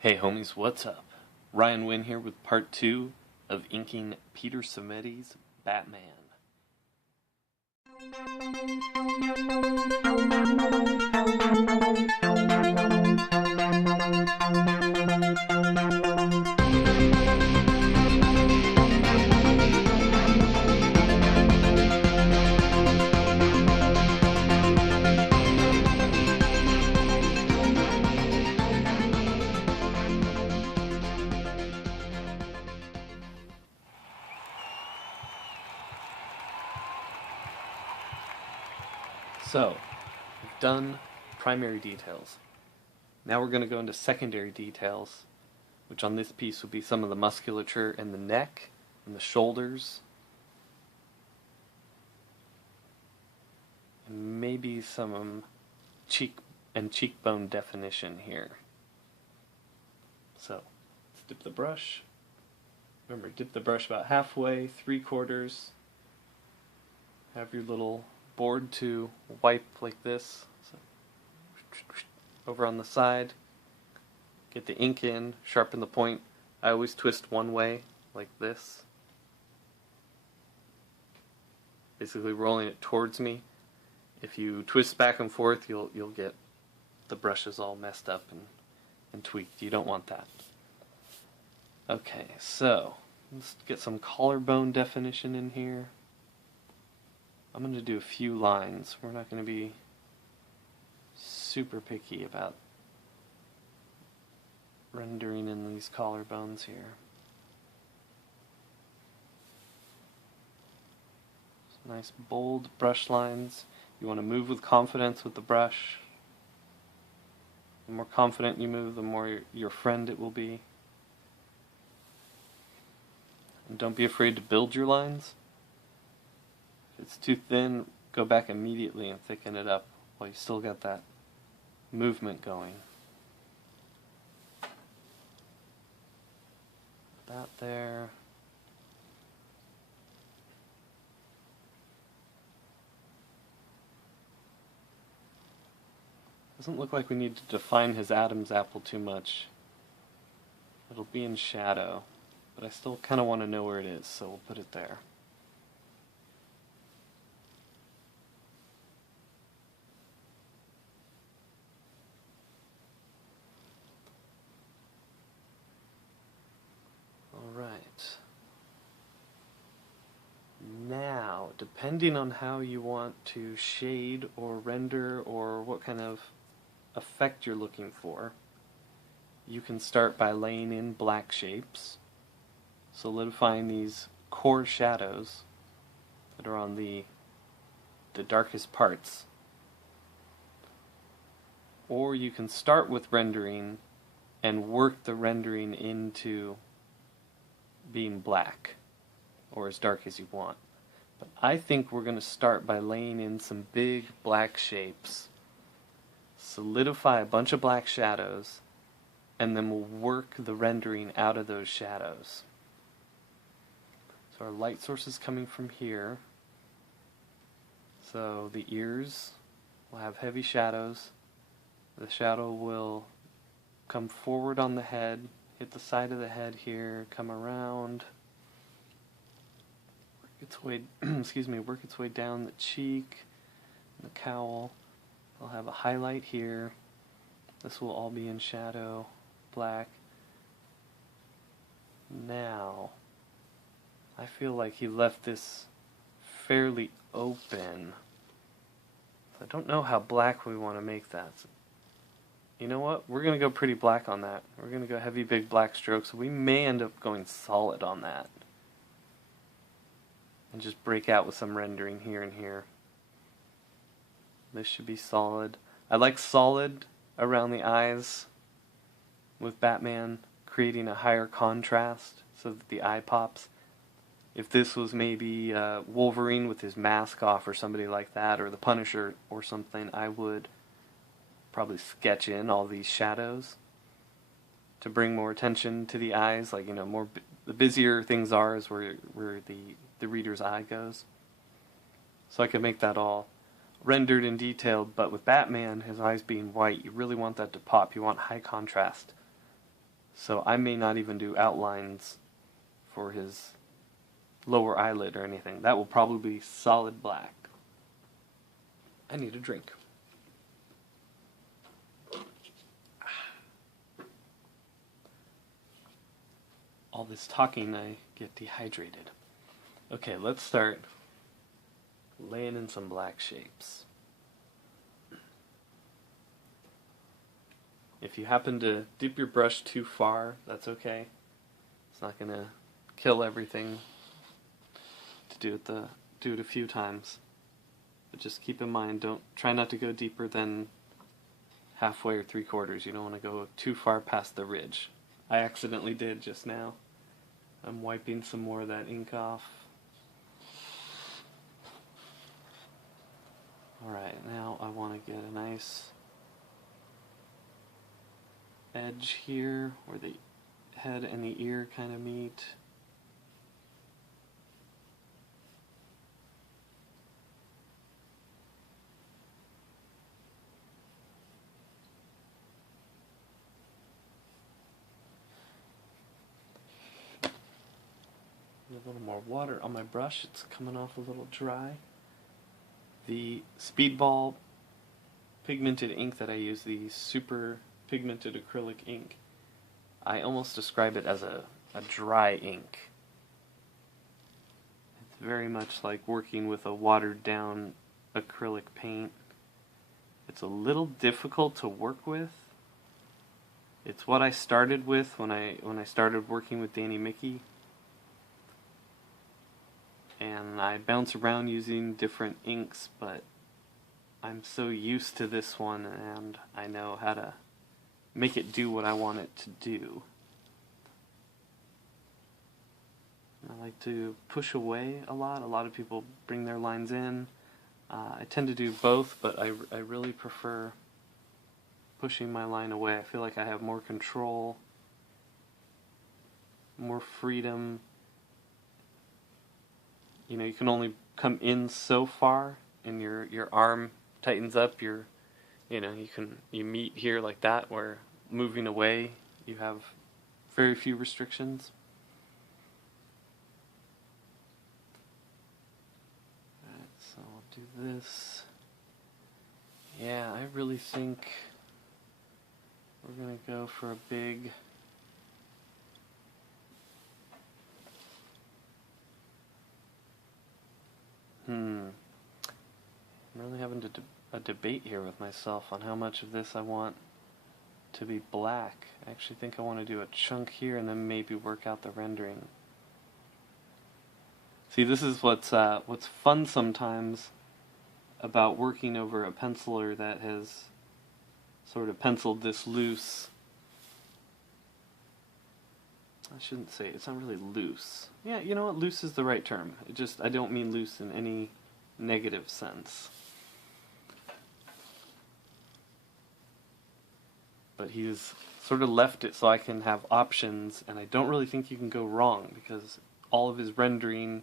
Hey homies, what's up? Ryan Wynn here with part 2 of inking Peter Simeti's Batman. So, we've done primary details. Now we're going to go into secondary details, which on this piece would be some of the musculature in the neck and the shoulders, and maybe some cheek and cheekbone definition here. So, let's dip the brush. Remember, dip the brush about halfway, 3/4. Have your little board to wipe like this. So, over on the side, get the ink in, sharpen the point. I always twist one way, like this. Basically rolling it towards me. If you twist back and forth, you'll get the brushes all messed up and tweaked. You don't want that. Okay, so let's get some collarbone definition in here. I'm going to do a few lines. We're not going to be super picky about rendering in these collarbones here. Some nice bold brush lines. You want to move with confidence with the brush. The more confident you move, the more your friend it will be. And don't be afraid to build your lines. If it's too thin, go back immediately and thicken it up while you still got that movement going. That there. Doesn't look like we need to define his Adam's apple too much. It'll be in shadow, but I still kind of want to know where it is, so we'll put it there. Alright. Now, depending on how you want to shade or render or what kind of effect you're looking for, you can start by laying in black shapes, solidifying these core shadows that are on the darkest parts. Or you can start with rendering and work the rendering into being black or as dark as you want. But I think we're going to start by laying in some big black shapes, solidify a bunch of black shadows, and then we'll work the rendering out of those shadows. So our light source is coming from here. So the ears will have heavy shadows. The shadow will come forward on the head, hit the side of the head here, come around, work its way, work its way down the cheek, the cowl. I'll have a highlight here. This will all be in shadow, black. Now, I feel like he left this fairly open. I don't know how black we want to make that. You know what? We're going to go pretty black on that. We're going to go heavy, big black strokes. We may end up going solid on that. And just break out with some rendering here and here. This should be solid. I like solid around the eyes with Batman, creating a higher contrast so that the eye pops. If this was maybe Wolverine with his mask off or somebody like that, or the Punisher or something, I would probably sketch in all these shadows to bring more attention to the eyes. Like, the busier things are is where the reader's eye goes. So I could make that all rendered and detailed, but with Batman, his eyes being white, you really want that to pop. You want high contrast. So I may not even do outlines for his lower eyelid or anything. That will probably be solid black. I need a drink. All this talking, I get dehydrated. Okay, let's start laying in some black shapes. If you happen to dip your brush too far, that's okay. It's not going to kill everything to do it a few times. But just keep in mind, try not to go deeper than halfway or 3/4. You don't want to go too far past the ridge. I accidentally did just now. I'm wiping some more of that ink off. Alright, now I want to get a nice edge here where the head and the ear kind of meet. A little more water on my brush. It's coming off a little dry. The Speedball pigmented ink that I use, the super pigmented acrylic ink, I almost describe it as a dry ink. It's very much like working with a watered down acrylic paint. It's a little difficult to work with. It's what I started with when I started working with Danny Mickey. And I bounce around using different inks, but I'm so used to this one and I know how to make it do what I want it to do. I like to push away a lot. A lot of people bring their lines in. I tend to do both, but I really prefer pushing my line away. I feel like I have more control, more freedom. You know, you can only come in so far, and your arm tightens up. You meet here like that, where moving away, you have very few restrictions. Alright, so I'll do this. Yeah, I really think we're gonna go for a big I'm really having a debate here with myself on how much of this I want to be black. I actually think I want to do a chunk here and then maybe work out the rendering. See, this is what's fun sometimes about working over a penciler that has sort of penciled this loose. I shouldn't say, it's not really loose. Yeah, you know what, loose is the right term. I don't mean loose in any negative sense. But he's sort of left it so I can have options, and I don't really think you can go wrong, because all of his rendering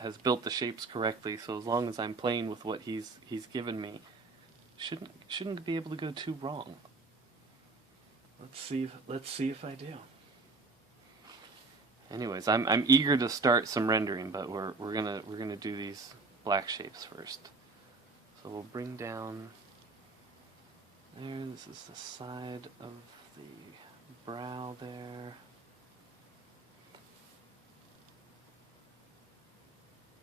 has built the shapes correctly, so as long as I'm playing with what he's given me, shouldn't be able to go too wrong. Let's see if I do. Anyways, I'm eager to start some rendering, but we're gonna do these black shapes first. So we'll bring down there. This is the side of the brow there.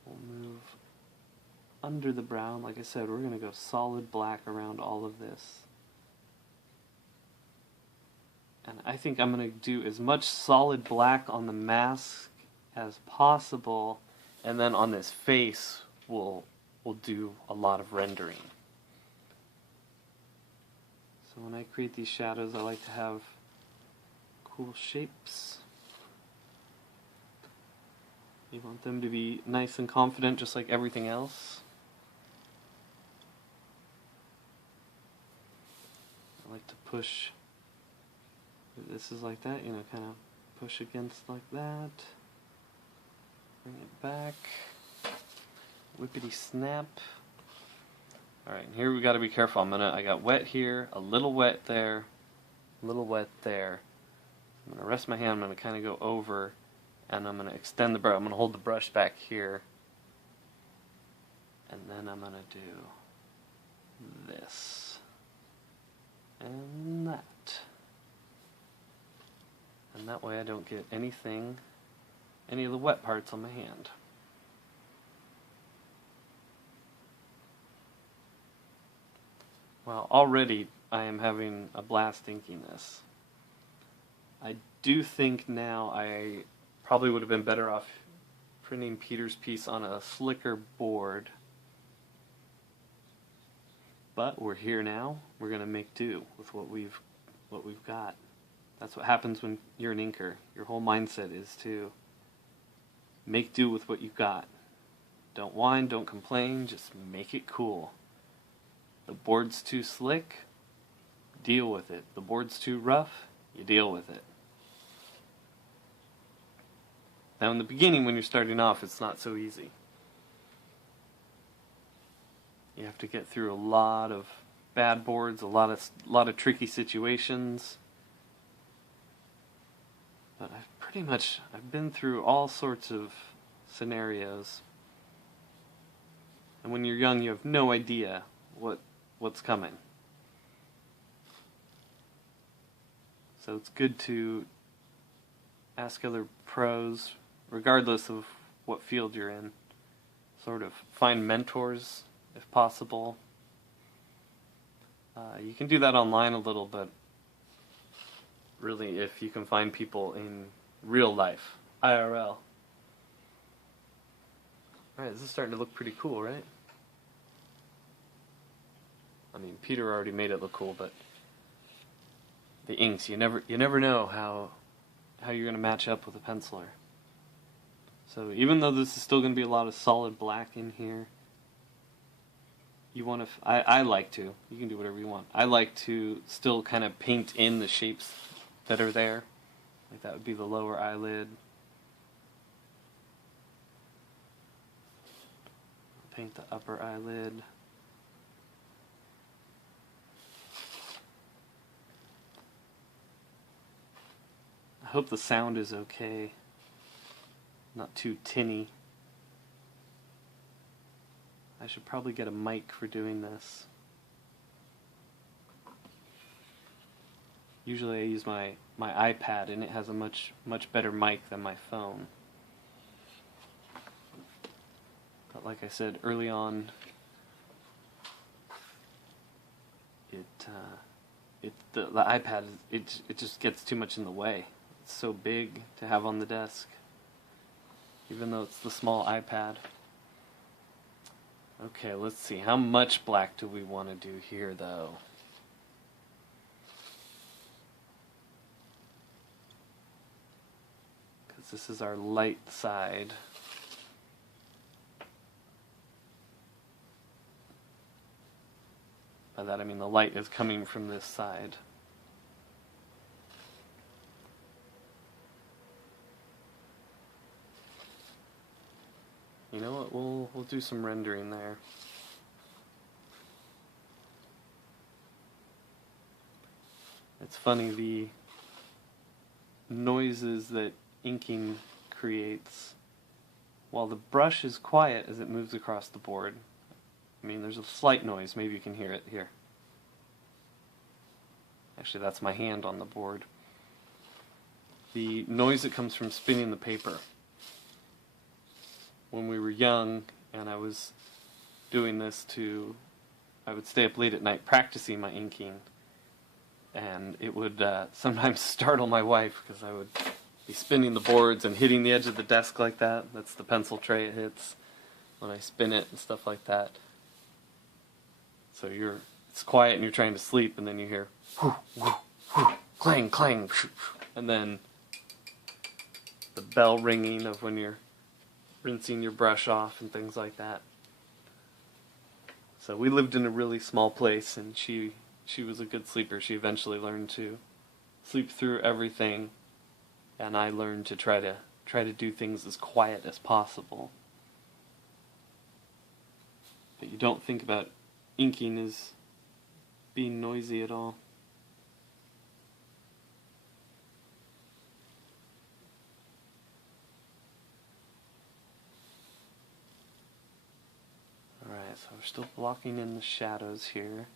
We'll move under the brow. Like I said, we're gonna go solid black around all of this. And I think I'm going to do as much solid black on the mask as possible, and then on this face we'll do a lot of rendering. So when I create these shadows, I like to have cool shapes. You want them to be nice and confident, just like everything else. I like to push. This is like that, kind of push against like that. Bring it back. Whippity snap. Alright, here we gotta be careful. I got wet here, a little wet there, a little wet there. I'm going to rest my hand, I'm going to kind of go over, and I'm going to extend the brush. I'm going to hold the brush back here, and then I'm going to do this, and that. And that way I don't get any of the wet parts on my hand. Well, already I am having a blast inking this. I do think now I probably would have been better off printing Peter's piece on a slicker board. But we're here now. We're going to make do with what we've got. That's what happens when you're an inker. Your whole mindset is to make do with what you've got. Don't whine, don't complain, just make it cool. The board's too slick, deal with it. The board's too rough, you deal with it. Now in the beginning when you're starting off, it's not so easy. You have to get through a lot of bad boards, a lot of tricky situations. But I've been through all sorts of scenarios. And when you're young, you have no idea what's coming. So it's good to ask other pros, regardless of what field you're in. Sort of find mentors, if possible. You can do that online a little, but really, if you can find people in real life, IRL. Alright, this is starting to look pretty cool, right? I mean, Peter already made it look cool, but the inks, you never know how you're going to match up with a penciler. So even though this is still going to be a lot of solid black in here, you want to, I like to, you can do whatever you want, I like to still kind of paint in the shapes that are there. Like that would be the lower eyelid. Paint the upper eyelid. I hope the sound is okay. Not too tinny. I should probably get a mic for doing this. Usually I use my iPad and it has a much better mic than my phone. But like I said early on, the iPad it just gets too much in the way. It's so big to have on the desk, even though it's the small iPad. Okay, let's see. How much black do we want to do here, though? Because this is our light side. By that I mean the light is coming from this side. You know what, we'll do some rendering there. It's funny, the noises that inking creates, while the brush is quiet as it moves across the board. I mean, there's a slight noise, maybe you can hear it here. Actually, that's my hand on the board. The noise that comes from spinning the paper. When we were young and I was doing this I would stay up late at night practicing my inking, and it would sometimes startle my wife because I would be spinning the boards and hitting the edge of the desk like that. That's the pencil tray it hits when I spin it and stuff like that. So it's quiet and you're trying to sleep, and then you hear whoo, whoo, whoo, clang, clang, and then the bell ringing of when you're rinsing your brush off and things like that. So we lived in a really small place, and she was a good sleeper. She eventually learned to sleep through everything, and I learned to try to do things as quiet as possible. But you don't think about inking as being noisy at all. so we're still blocking in the shadows here.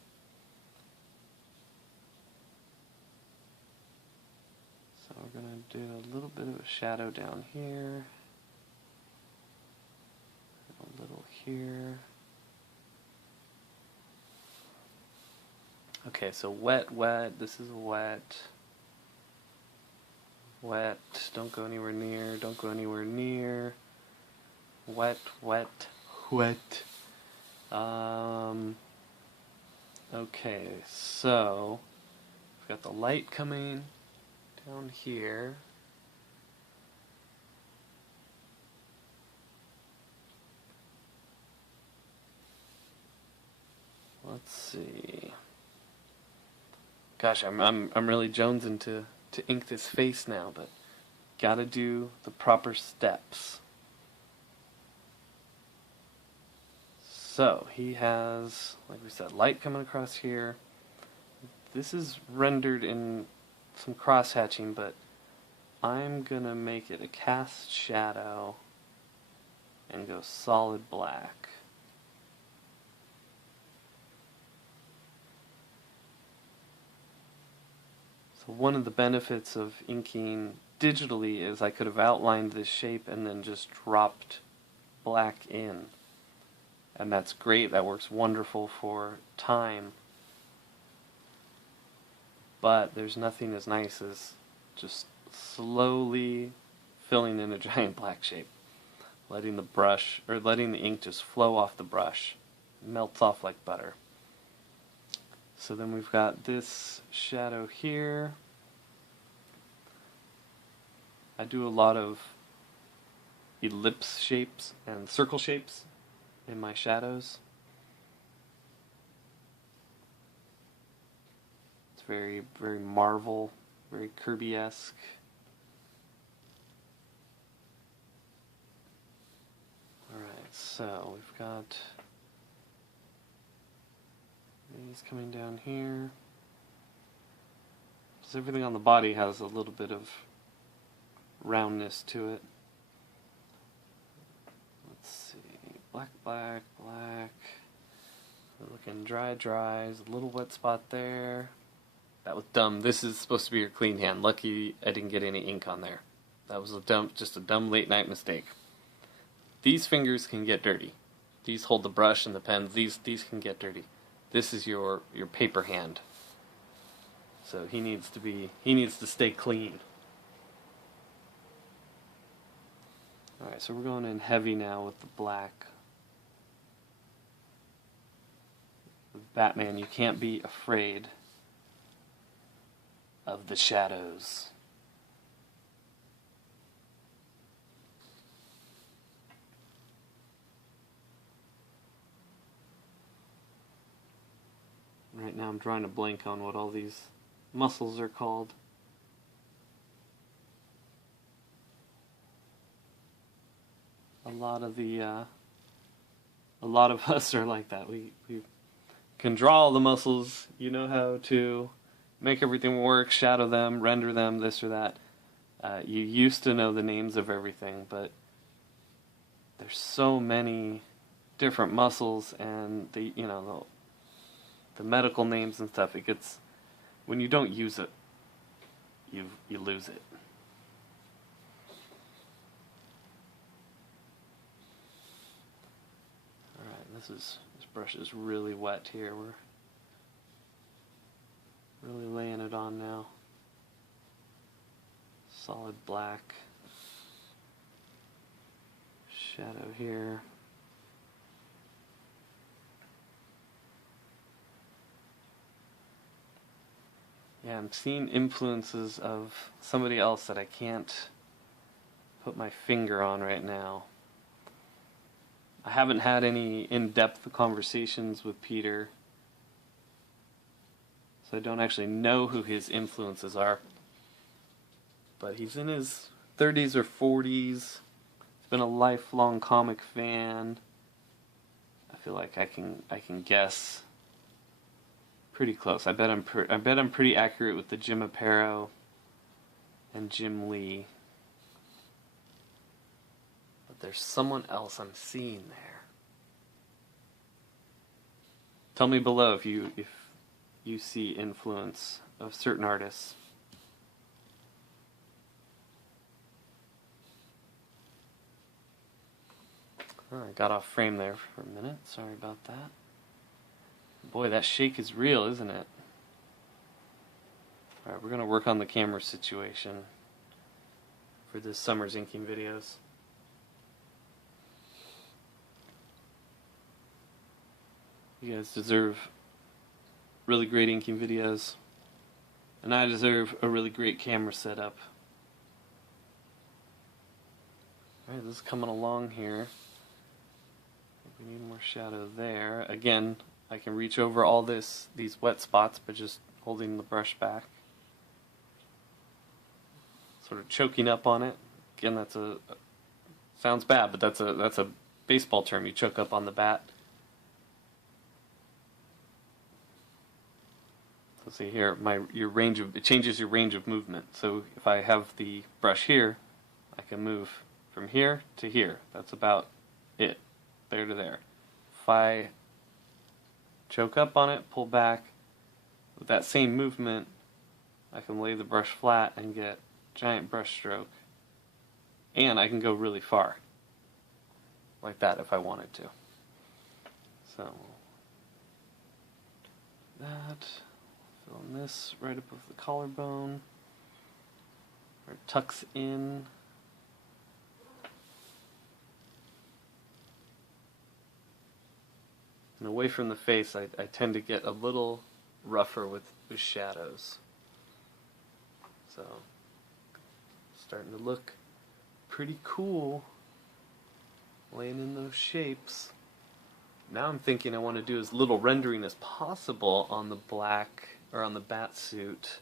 So we're going to do a little bit of a shadow down here. A little here. Okay, so wet, wet, this is wet. Wet, don't go anywhere near, don't go anywhere near. Wet, wet, wet. Okay, so we've got the light coming down here. Let's see. Gosh, I'm really jonesing to ink this face now, but gotta do the proper steps. So he has, like we said, light coming across here. This is rendered in some cross-hatching, but I'm gonna make it a cast shadow and go solid black. So one of the benefits of inking digitally is I could have outlined this shape and then just dropped black in. And that's great, that works wonderful for time. But there's nothing as nice as just slowly filling in a giant black shape. Letting the brush, or letting the ink just flow off the brush. It melts off like butter. So then we've got this shadow here. I do a lot of ellipse shapes and circle shapes in my shadows. It's very, very Marvel, very Kirby-esque. Alright, so we've got these coming down here. So everything on the body has a little bit of roundness to it. Let's see, black, black, black. We're looking dry, dry. There's a little wet spot there. That was dumb. This is supposed to be your clean hand. Lucky I didn't get any ink on there. That was just a dumb late night mistake. These fingers can get dirty. These hold the brush and the pen. These can get dirty. This is your paper hand. So he needs to stay clean. Alright, so we're going in heavy now with the black. With Batman, you can't be afraid of the shadows. Right now I'm drawing a blank on what all these muscles are called. A lot of us are like that. We can draw all the muscles, you know how to make everything work, shadow them, render them, this or that. You used to know the names of everything, but there's so many different muscles and the medical names and stuff. It gets, when you don't use it, you lose it. This brush is really wet here. We're really laying it on now. Solid black. Shadow here. Yeah, I'm seeing influences of somebody else that I can't put my finger on right now. I haven't had any in-depth conversations with Peter, so I don't actually know who his influences are. But he's in his 30s or 40s. He's been a lifelong comic fan. I feel like I can guess pretty close. I bet I'm pretty accurate with the Jim Aparo and Jim Lee. There's someone else I'm seeing there. Tell me below if you see influence of certain artists. Oh, I got off frame there for a minute. Sorry about that. Boy, that shake is real, isn't it? Alright, we're going to work on the camera situation for this summer's inking videos. You guys deserve really great inking videos, and I deserve a really great camera setup. Alright, this is coming along here. We need more shadow there. Again, I can reach over all these wet spots by just holding the brush back. Sort of choking up on it. Again, that's sounds bad, but that's a baseball term. You choke up on the bat. So see here, it changes your range of movement. So if I have the brush here, I can move from here to here. That's about it. There to there. If I choke up on it, pull back, with that same movement, I can lay the brush flat and get giant brush stroke. And I can go really far. Like that if I wanted to. So, that, fill in this right above the collarbone, where it tucks in. And away from the face, I tend to get a little rougher with shadows. So, starting to look pretty cool, laying in those shapes. Now I'm thinking I want to do as little rendering as possible on the black, or on the bat suit,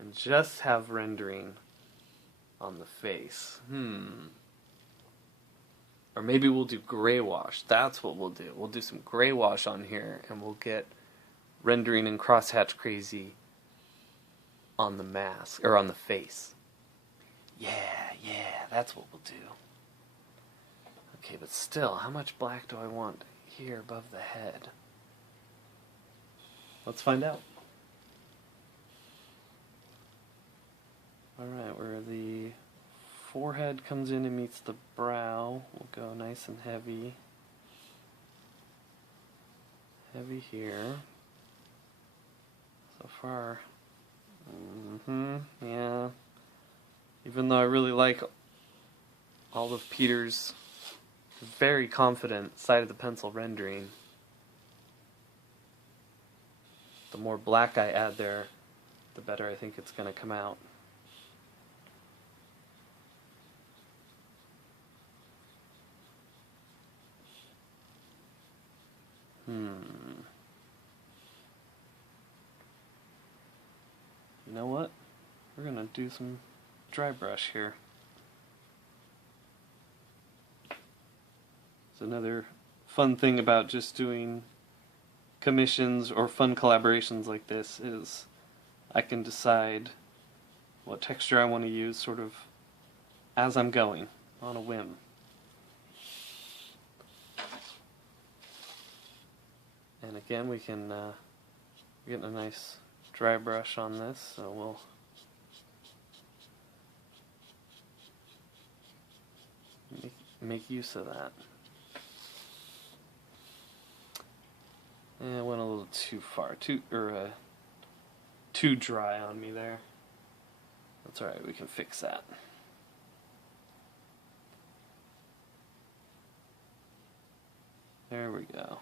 and just have rendering on the face. Or maybe we'll do gray wash. That's what we'll do. We'll do some gray wash on here, and we'll get rendering and crosshatch crazy on the mask, or on the face. Yeah, that's what we'll do. Okay, but still, how much black do I want here above the head? Let's find out. Alright, where the forehead comes in and meets the brow, we'll go nice and heavy. Heavy here. So far, yeah. Even though I really like all of Peter's very confident side of the pencil rendering, the more black I add there, the better I think it's going to come out. You know what? We're going to do some dry brush here. It's another fun thing about just doing commissions or fun collaborations like this is I can decide what texture I want to use sort of as I'm going, on a whim. And again, we can get a nice dry brush on this, so we'll make use of that. And it went a little too far, too dry on me there. That's alright, we can fix that. There we go.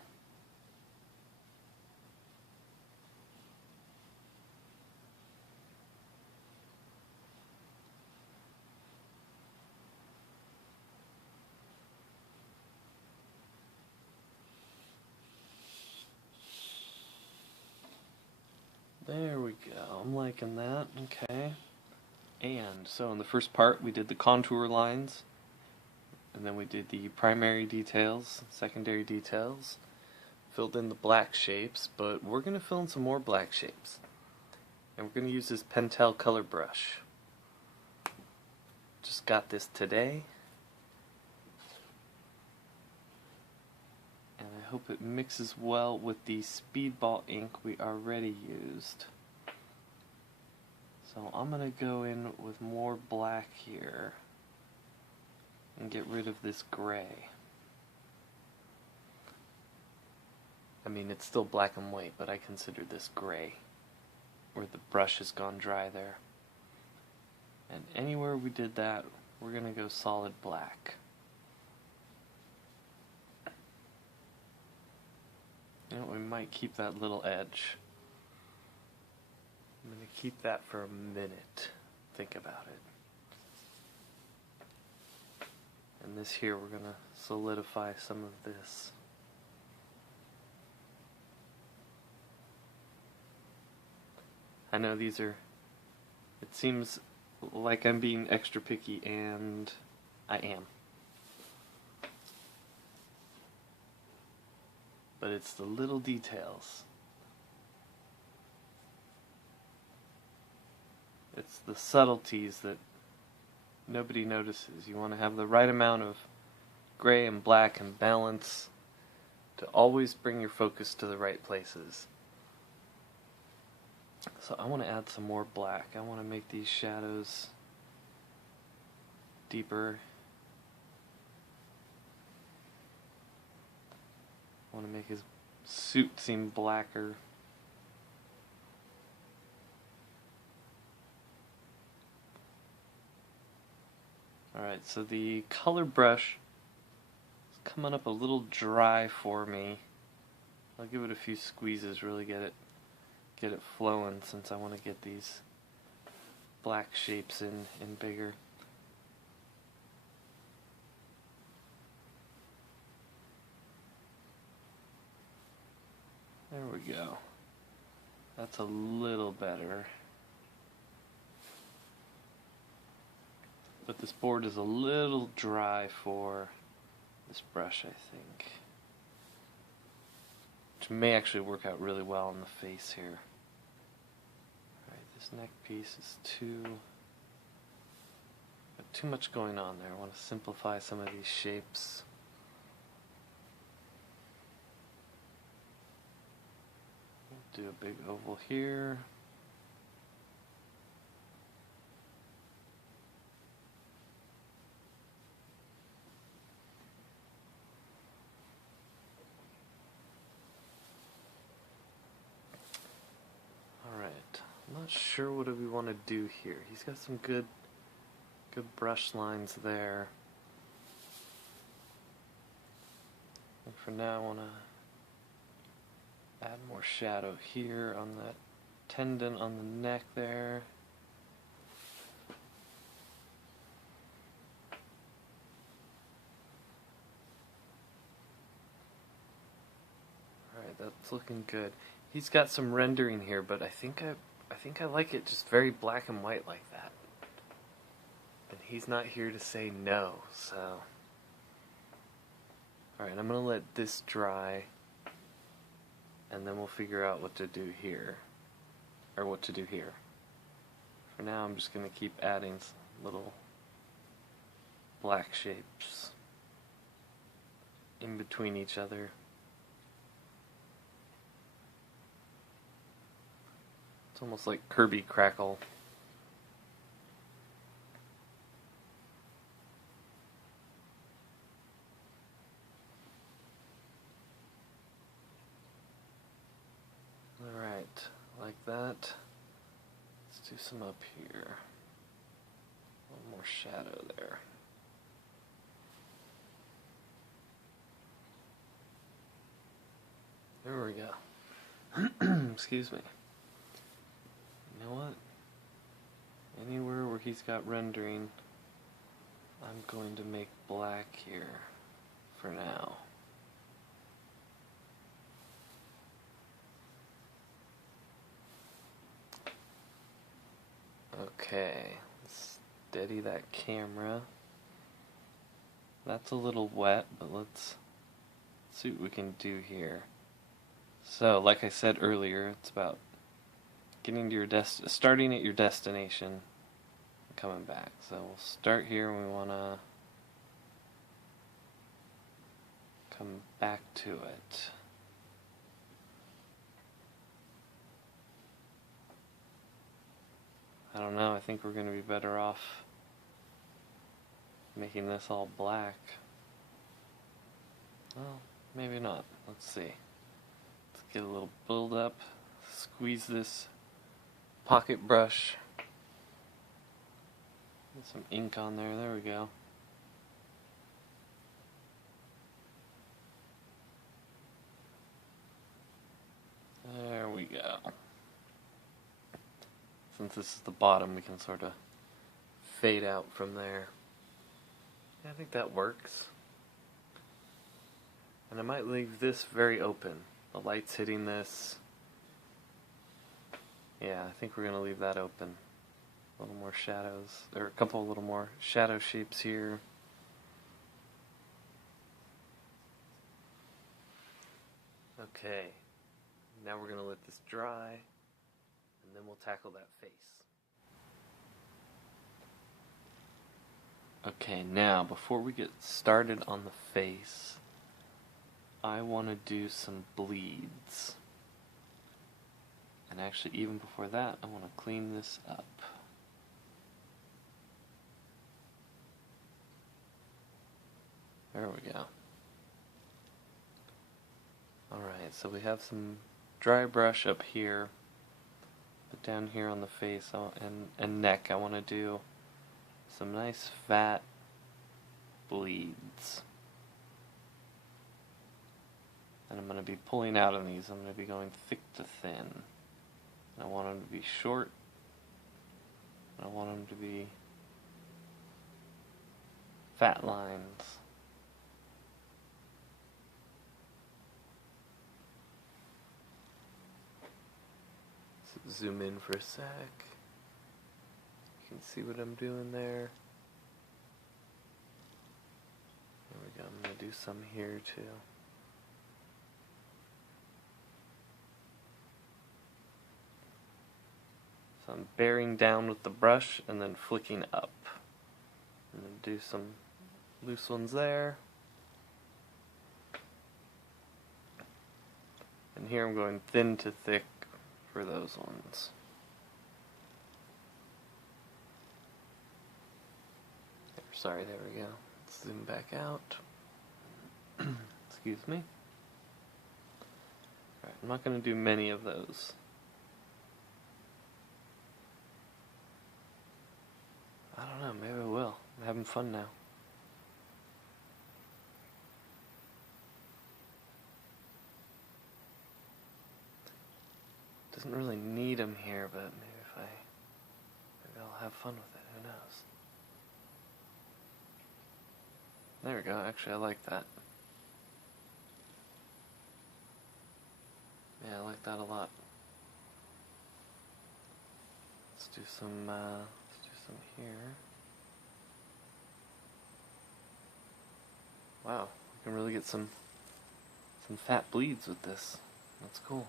There we go. I'm liking that. Okay. And so in the first part we did the contour lines, and then we did the primary details, secondary details, filled in the black shapes, but we're going to fill in some more black shapes. And we're going to use this Pentel color brush. Just got this today. And I hope it mixes well with the speedball ink we already used. So I'm going to go in with more black here and get rid of this gray. I mean, it's still black and white, but I consider this gray, where the brush has gone dry there. And anywhere we did that, we're going to go solid black. You know, we might keep that little edge. I'm going to keep that for a minute. Think about it. And this here, we're going to solidify some of this. I know these are, it seems like I'm being extra picky, and I am. But it's the little details. It's the subtleties that nobody notices. You want to have the right amount of gray and black and balance to always bring your focus to the right places. So I want to add some more black. I want to make these shadows deeper. I want to make his suit seem blacker. Alright, so the color brush is coming up a little dry for me. I'll give it a few squeezes, really get it flowing, since I want to get these black shapes in bigger. There we go. That's a little better. But this board is a little dry for this brush, I think. Which may actually work out really well on the face here. Alright, this neck piece is too much going on there. I want to simplify some of these shapes. Do a big oval here. Alright, I'm not sure what do we want to do here. He's got some good brush lines there. And for now I want to add more shadow here on that tendon on the neck there. Alright, that's looking good. He's got some rendering here, but I think I like it just very black and white like that. And he's not here to say no, so. Alright, I'm gonna let this dry, and then we'll figure out what to do here. Or what to do here. For now, I'm just gonna keep adding some little black shapes in between each other. It's almost like Kirby Crackle. Alright, like that. Let's do some up here. A little more shadow there. There we go. Excuse me. You know what? Anywhere where he's got rendering, I'm going to make black here for now. Okay, steady that camera. That's a little wet, but let's see what we can do here. So, like I said earlier, it's about getting to your starting at your destination and coming back. So we'll start here, and we want to come back to it. I don't know, I think we're going to be better off making this all black. Well, maybe not. Let's see. Let's get a little build up. Squeeze this pocket brush. Get some ink on there. There we go. There we go. Since this is the bottom, we can sort of fade out from there. Yeah, I think that works. And I might leave this very open. The light's hitting this. Yeah, I think we're going to leave that open. A little more shadows. There are a couple of little more shadow shapes here. Okay. Now we're going to let this dry. And then we'll tackle that face. Okay, now before we get started on the face, I want to do some bleeds. And actually, even before that, I want to clean this up. There we go. Alright, so we have some dry brush up here. But down here on the face and neck, I want to do some nice fat bleeds. And I'm going to be pulling out on these. I'm going to be going thick to thin. I want them to be short. I want them to be fat lines. Let's zoom in for a sec. You can see what I'm doing there. There we go. I'm going to do some here too. So I'm bearing down with the brush and then flicking up. And then do some loose ones there. And here I'm going thin to thick for those ones. Sorry, there we go. Let's zoom back out. Excuse me. Alright, I'm not going to do many of those. I don't know, maybe I will. I'm having fun now. Doesn't really need them here, but maybe I'll have fun with it. Who knows? There we go. Actually, I like that. Yeah, I like that a lot. Let's do some here. Wow, we can really get some fat bleeds with this. That's cool.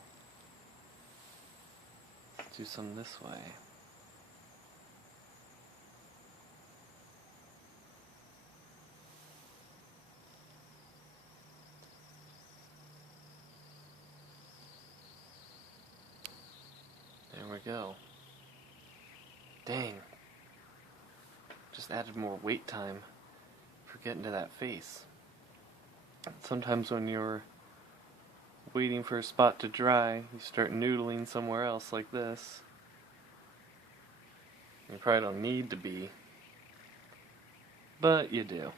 Let's do some this way. There we go. Dang. Just added more wait time for getting to that face. Sometimes when you're waiting for a spot to dry, you start noodling somewhere else like this. You probably don't need to be, but you do.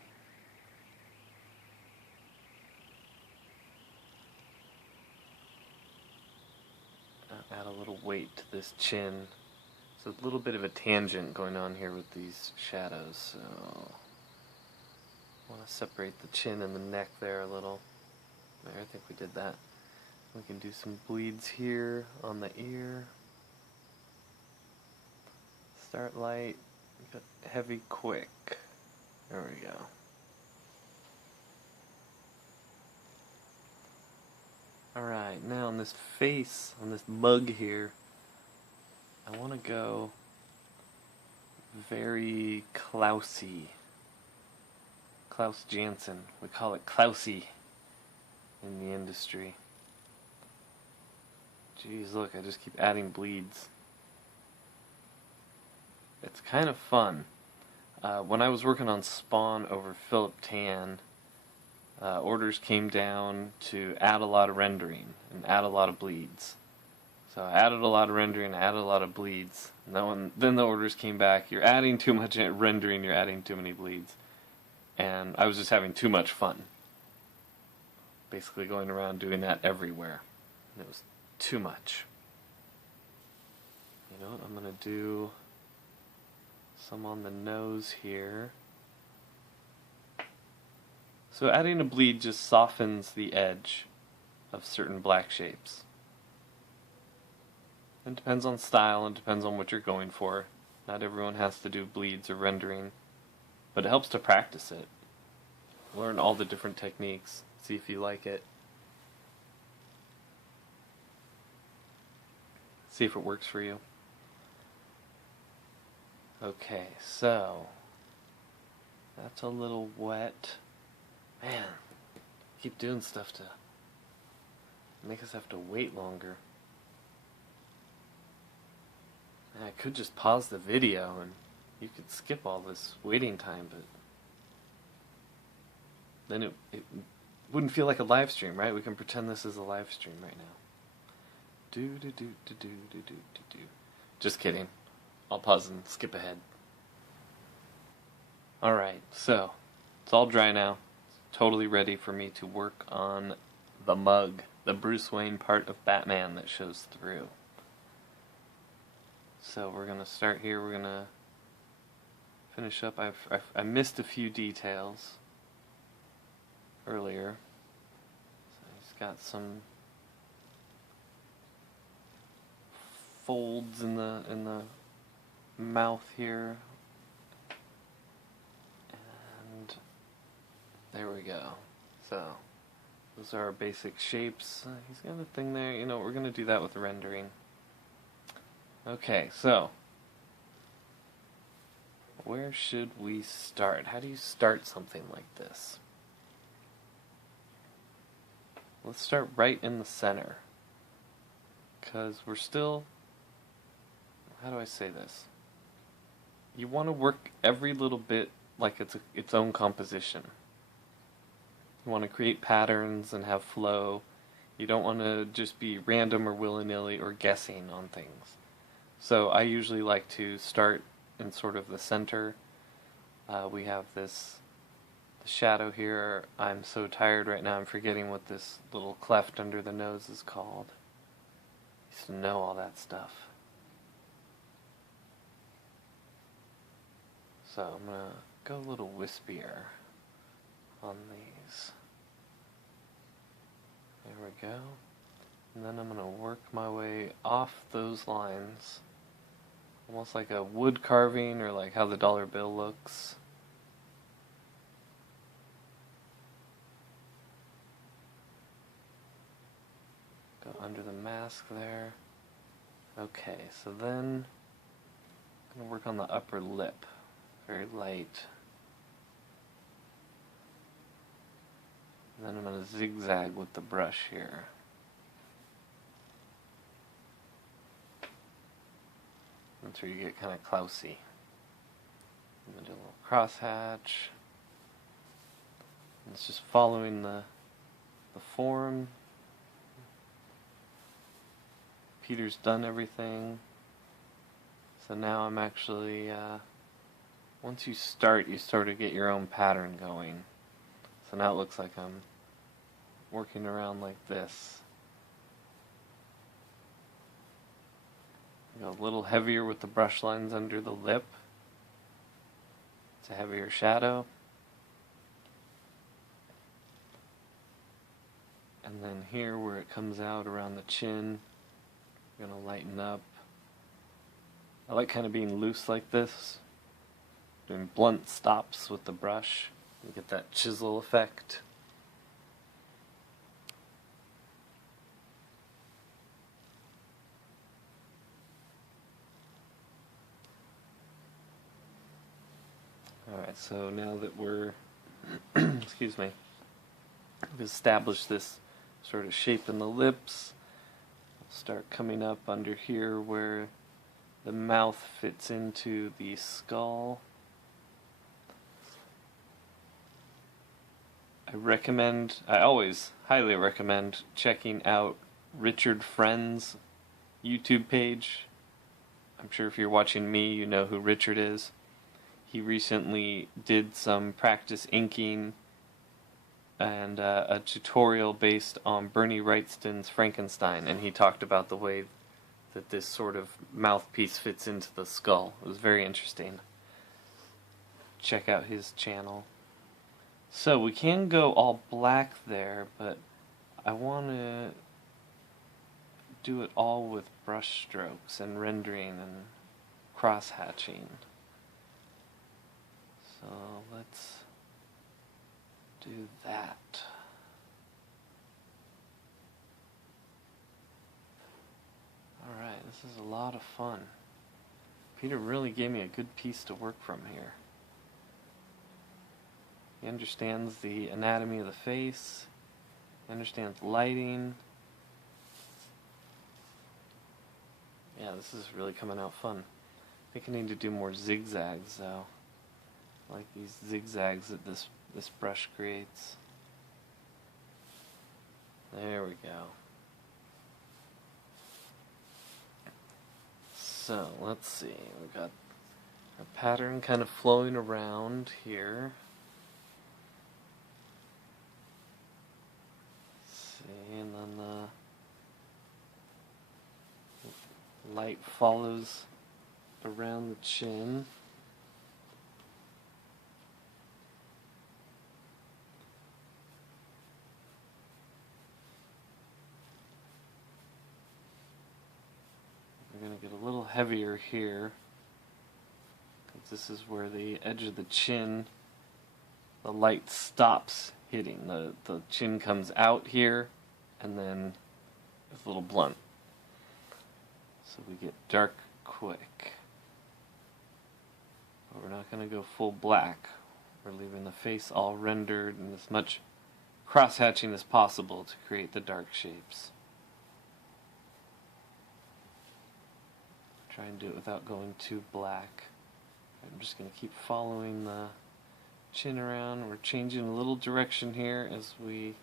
Add a little weight to this chin. So a little bit of a tangent going on here with these shadows. So I want to separate the chin and the neck there a little. There, I think we did that. We can do some bleeds here on the ear. Start light, get heavy quick. There we go. Alright, now on this face, on this mug here, I want to go very Klausy. Klaus Janson. We call it Klausy in the industry. Jeez, look, I just keep adding bleeds. It's kind of fun. When I was working on Spawn over Philip Tan, orders came down to add a lot of rendering and add a lot of bleeds. So I added a lot of rendering, added a lot of bleeds. And then the orders came back, you're adding too much rendering, you're adding too many bleeds. And I was just having too much fun. Basically going around doing that everywhere. And it was too much. You know what, I'm going to do some on the nose here. So adding a bleed just softens the edge of certain black shapes. It depends on style and depends on what you're going for. Not everyone has to do bleeds or rendering, but it helps to practice it. Learn all the different techniques, see if you like it. See if it works for you. Okay, so that's a little wet. Man, keep doing stuff to make us have to wait longer. I could just pause the video and you could skip all this waiting time, but then it wouldn't feel like a live stream, right? We can pretend this is a live stream right now. Do. Just kidding. I'll pause and skip ahead. Alright, so it's all dry now. It's totally ready for me to work on the mug, the Bruce Wayne part of Batman that shows through. So we're going to start here. We're going to finish up. I missed a few details earlier. So he's got some folds in the mouth here, and there we go. So those are our basic shapes. He's got a thing there. You know, we're going to do that with the rendering. Okay, so where should we start? How do you start something like this? Let's start right in the center, because we're still, how do I say this? You want to work every little bit like it's its own composition. You want to create patterns and have flow. You don't want to just be random or willy-nilly or guessing on things. So I usually like to start in sort of the center. We have the shadow here. I'm so tired right now, I'm forgetting what this little cleft under the nose is called. I used to know all that stuff. So I'm going to go a little wispier on these. There we go. And then I'm going to work my way off those lines. Almost like a wood carving, or like how the dollar bill looks. Go under the mask there. Okay, so then I'm going to work on the upper lip. Very light. And then I'm going to zigzag with the brush here. That's where you get kind of clousy. I'm going to do a little crosshatch. It's just following the form. Peter's done everything. So now I'm actually, once you start, you sort of get your own pattern going. So now it looks like I'm working around like this. Go a little heavier with the brush lines under the lip. It's a heavier shadow. And then here where it comes out around the chin, I'm going to lighten up. I like kind of being loose like this. Doing blunt stops with the brush. You get that chisel effect. Alright, so now that we're, excuse me, we've established this sort of shaping the lips. Start coming up under here where the mouth fits into the skull. I always highly recommend checking out Richard Friend's YouTube page. I'm sure if you're watching me, you know who Richard is. He recently did some practice inking and a tutorial based on Bernie Wrightston's Frankenstein, and he talked about the way that this sort of mouthpiece fits into the skull. It was very interesting. Check out his channel. So we can go all black there, but I want to do it all with brush strokes and rendering and cross-hatching. So let's do that. Alright, this is a lot of fun. Peter really gave me a good piece to work from here. He understands the anatomy of the face, he understands lighting. Yeah, this is really coming out fun. I think I need to do more zigzags though. Like these zigzags that this brush creates. There we go. So let's see, we've got our pattern kind of flowing around here. Let's see, and then the light follows around the chin. We're going to get a little heavier here, because this is where the edge of the chin, the light stops hitting. The chin comes out here, and then it's a little blunt. So we get dark quick. But we're not going to go full black. We're leaving the face all rendered and as much cross-hatching as possible to create the dark shapes. Try and do it without going too black. I'm just going to keep following the chin around. We're changing a little direction here as we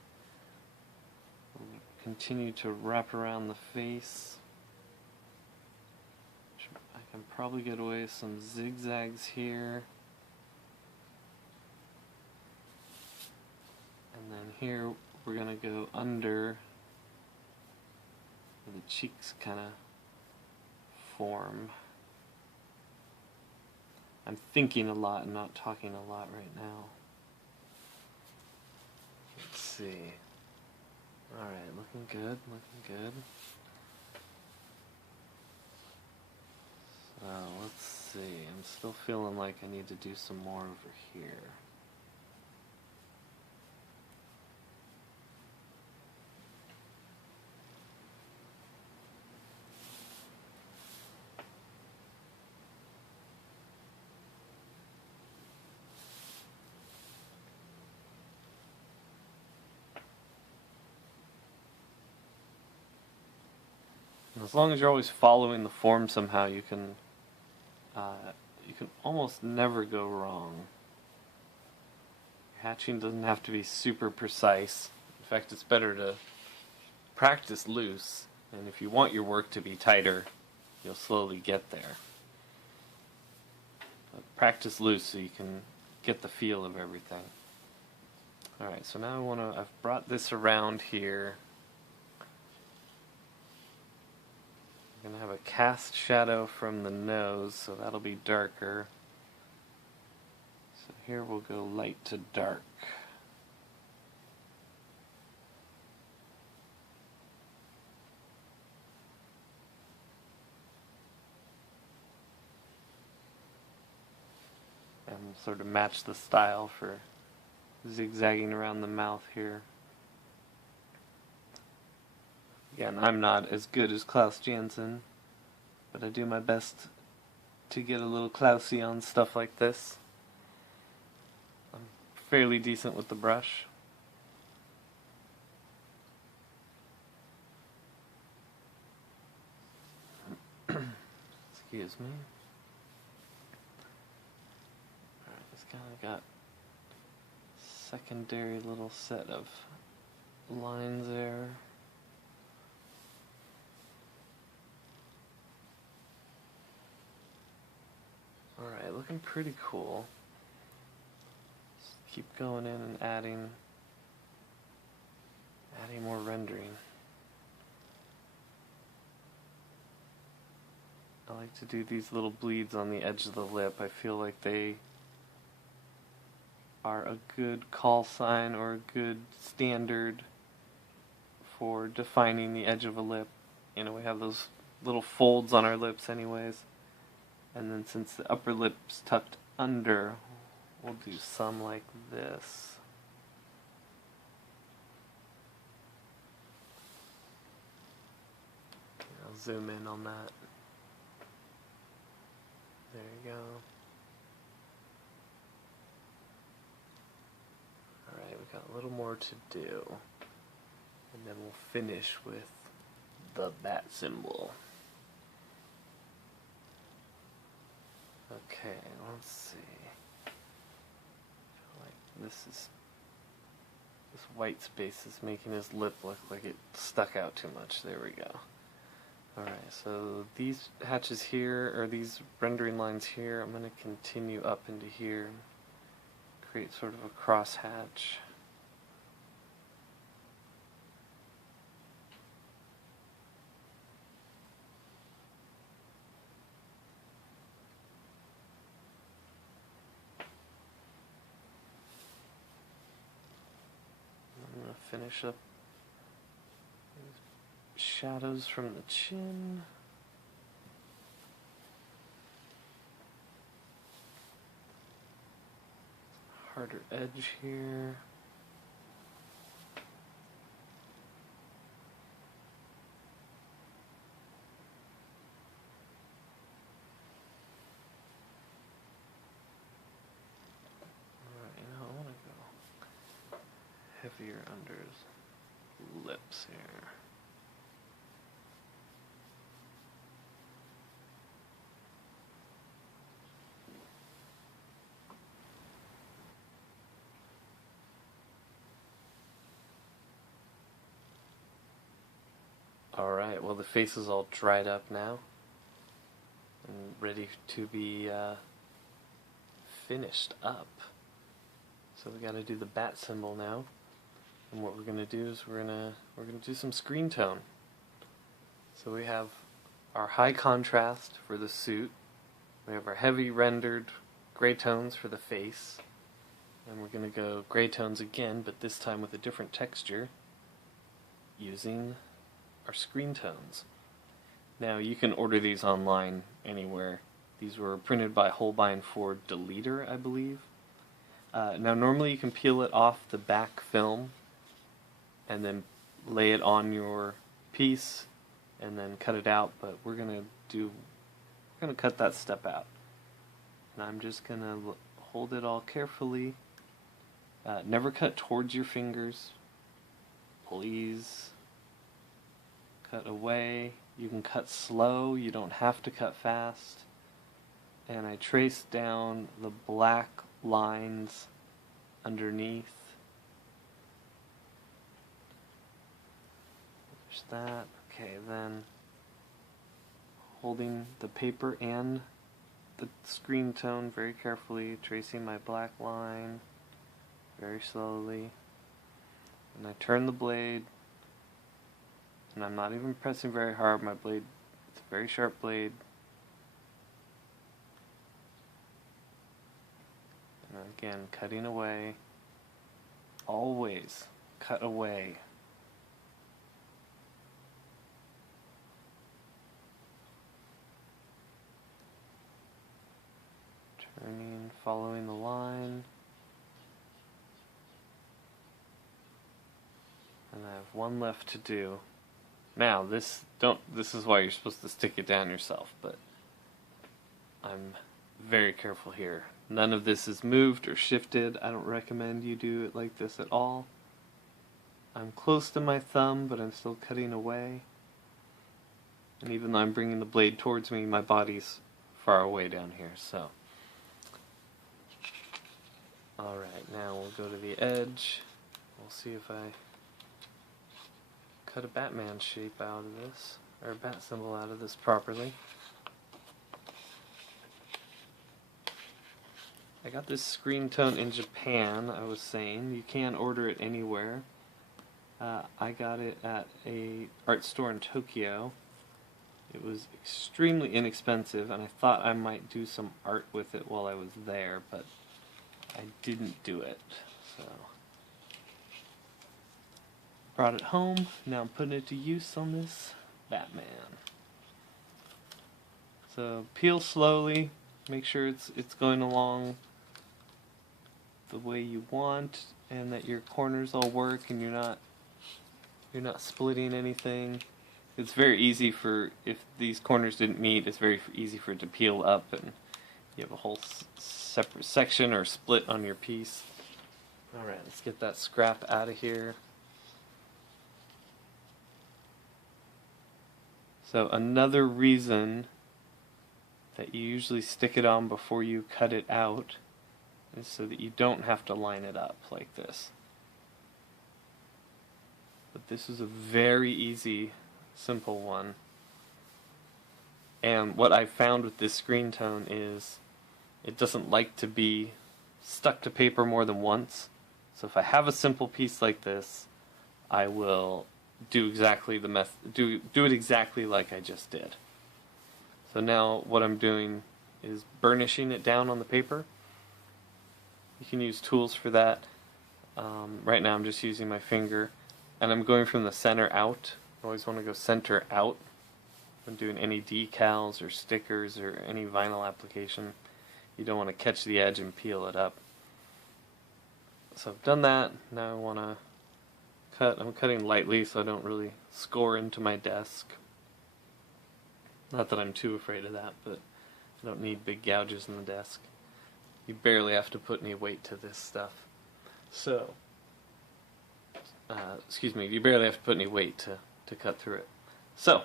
continue to wrap around the face. I can probably get away with some zigzags here. And then here we're going to go under where the cheeks kind of form. I'm thinking a lot and not talking a lot right now. Let's see. Alright, looking good, looking good. So let's see. I'm still feeling like I need to do some more over here. As long as you're always following the form somehow, you can almost never go wrong. Your hatching doesn't have to be super precise. In fact, it's better to practice loose, and if you want your work to be tighter, you'll slowly get there. But practice loose so you can get the feel of everything. Alright, so now I've brought this around here. I'm going to have a cast shadow from the nose, so that'll be darker. So here we'll go light to dark. And sort of match the style for zigzagging around the mouth here. Again, I'm not as good as Klaus Janson, but I do my best to get a little Klausy on stuff like this. I'm fairly decent with the brush. Excuse me. Alright, it's kind of got secondary little set of lines there. Alright, looking pretty cool. Just keep going in and adding more rendering. I like to do these little bleeds on the edge of the lip. I feel like they are a good call sign or a good standard for defining the edge of a lip. You know, we have those little folds on our lips anyways. And then since the upper lip's tucked under, we'll do some like this. I'll zoom in on that. There you go. Alright, we got a little more to do. And then we'll finish with the bat symbol. Okay, let's see. Like this white space is making his lip look like it stuck out too much. There we go. Alright, so these hatches here, or these rendering lines here, I'm going to continue up into here, create sort of a cross hatch. I'm going to finish up shadows from the chin. Harder edge here. Alright, now I want to go heavier under his lips here. Alright, well the face is all dried up now and ready to be finished up. So we gotta do the bat symbol now. And what we're gonna do is we're gonna do some screen tone. So we have our high contrast for the suit. We have our heavy rendered gray tones for the face. And we're gonna go gray tones again, but this time with a different texture using our screen tones. Now you can order these online anywhere. These were printed by Holbein for Deleter, I believe. Now normally you can peel it off the back film and then lay it on your piece and then cut it out, but we're gonna cut that step out. And I'm just gonna hold it all carefully. Never cut towards your fingers, please. Cut away. You can cut slow, you don't have to cut fast. And I trace down the black lines underneath. There's that. Okay, then holding the paper and the screen tone very carefully, tracing my black line very slowly. And I turn the blade. And I'm not even pressing very hard. My blade, it's a very sharp blade. And again, cutting away. Always cut away. Turning, following the line. And I have one left to do. Now, this is why you're supposed to stick it down yourself, but I'm very careful here. None of this is moved or shifted. I don't recommend you do it like this at all. I'm close to my thumb, but I'm still cutting away. And even though I'm bringing the blade towards me, my body's far away down here, so. Alright, now we'll go to the edge. We'll see if I cut a Batman shape out of this, or a bat symbol out of this properly. I got this screen tone in Japan, I was saying. You can order it anywhere. I got it at a art store in Tokyo. It was extremely inexpensive, and I thought I might do some art with it while I was there, but I didn't do it. So brought it home. Now I'm putting it to use on this Batman. So peel slowly. Make sure it's going along the way you want, and that your corners all work, and you're not splitting anything. It's very easy for, if these corners didn't meet, it's very easy for it to peel up, and you have a whole separate section or split on your piece. Alright, let's get that scrap out of here. So another reason that you usually stick it on before you cut it out is so that you don't have to line it up like this. But this is a very easy, simple one. And what I've found with this screen tone is it doesn't like to be stuck to paper more than once. So if I have a simple piece like this, I will do exactly the do it exactly like I just did. So now what I'm doing is burnishing it down on the paper. You can use tools for that. Right now I'm just using my finger, and I'm going from the center out. I always want to go center out when doing any decals or stickers or any vinyl application. You don't want to catch the edge and peel it up. So I've done that. Now I want to cut. I'm cutting lightly so I don't really score into my desk. Not that I'm too afraid of that, but I don't need big gouges in the desk. You barely have to put any weight to this stuff. So, excuse me, you barely have to put any weight to cut through it. So,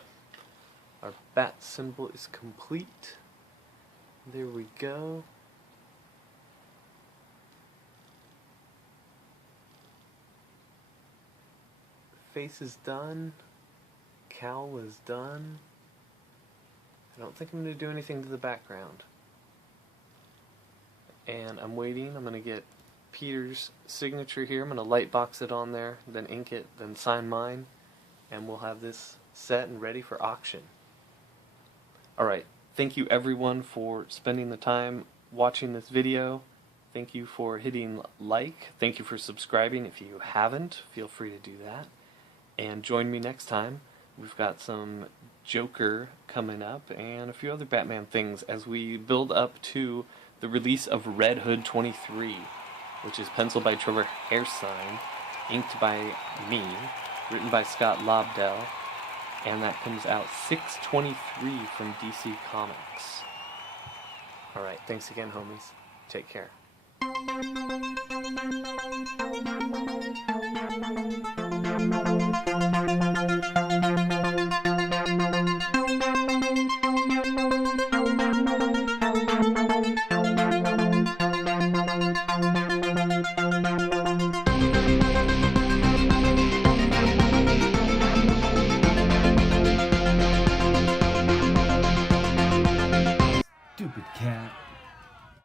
our bat symbol is complete. There we go. Face is done. Cowl is done. I don't think I'm going to do anything to the background. And I'm waiting. I'm going to get Peter's signature here. I'm going to light box it on there, then ink it, then sign mine, and we'll have this set and ready for auction. Alright, thank you everyone for spending the time watching this video. Thank you for hitting like. Thank you for subscribing. If you haven't, feel free to do that. And join me next time. We've got some Joker coming up and a few other Batman things as we build up to the release of Red Hood 23, which is penciled by Trevor Hairsine, inked by me, written by Scott Lobdell, and that comes out 6/23 from DC Comics. Alright, thanks again, homies. Take care.